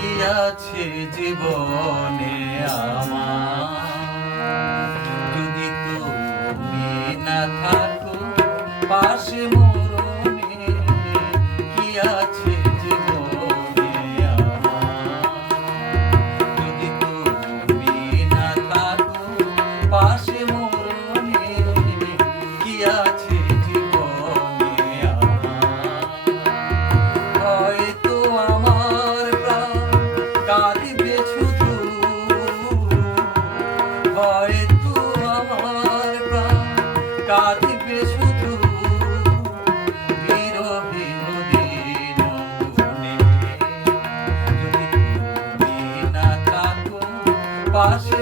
কি আছে জীবনে আমার, যদি তুমি না থাকো পাশে মরণে, কি আছে জীবনে আমার, যদি তুমি না থাকো পাশে মরণে, কি আছে জীবনে আমার। হয়তো আমার প্রাণ কাঁদিবে শুধু, হয়তো আমার প্রাণ কাঁদিবে শুধু, বিরহীন দিন গুনে, যদি তুমি না থাকো পাশে